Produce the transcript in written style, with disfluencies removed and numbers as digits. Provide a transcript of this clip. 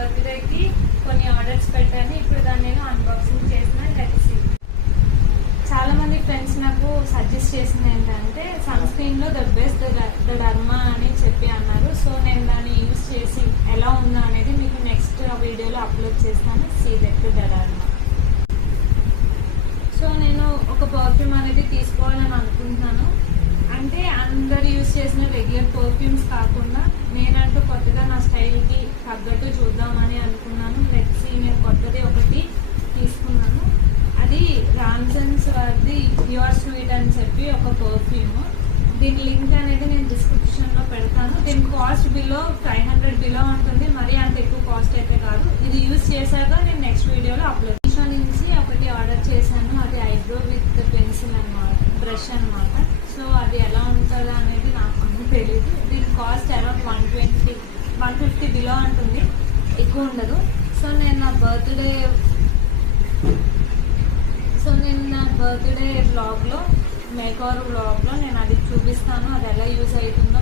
బర్త్డేకి కొన్ని ఆర్డర్స్ పెట్టాను. ఇప్పుడు దాన్ని నేను అన్బాక్సింగ్ చేసిన. చాలా మంది ఫ్రెండ్స్ నాకు సజెస్ట్ చేసింది ఏంటంటే సన్ స్క్రీన్ లో ద బెస్ట్ ద డర్మా అని చెప్పి అన్నారు. సో నేను దాన్ని యూజ్ చేసి ఎలా ఉందో అనేది మీకు నెక్స్ట్ వీడియోలో అప్లోడ్ చేస్తాను. See that the derma. So నేను ఒక పర్ఫ్యూమ్ అనేది తీసుకోవాలని అనుకుంటున్నాను. అంటే అందరు యూజ్ చేసిన రెగ్యులర్ పర్ఫ్యూమ్స్ కాకుండా నేనంటూ కొత్తగా నా స్టైల్కి తగ్గట్టు చూద్దామని అనుకున్నాను. లెట్స్ నేను కొత్తది ఒకటి తీసుకున్నాను. అది రాన్సన్స్ వారిది ప్యూర్ స్వీట్ అని చెప్పి ఒక పర్ఫ్యూమ్. దీని లింక్ అనేది నేను డిస్క్రిప్షన్లో పెడతాను. దీని కాస్ట్ బిలో 500 బిలో ఉంటుంది. మరీ అంత ఎక్కువ కాస్ట్ అయితే కాదు. ఇది యూజ్ చేశాక నేను నెక్స్ట్ వీడియోలో అప్లోడ్ మీషో నుంచి ఒకటి ఆర్డర్ చేశాను. అది ఐబ్రో విత్ పెన్సిల్ అనమాట, బ్రష్ అనమాట. సో అది ఎలా ఉంటుందో అనేది నాకు తెలియదు. దీని కాస్ట్ అరౌండ్ 150 బిలో ఉంటుంది, ఎక్కువ ఉండదు. సో నేను నా బర్త్డే వ్లాగ్లో మేకోవర్ వ్లాగ్లో నేను అది చూపిస్తాను. అది ఎలా యూజ్ అవుతుందో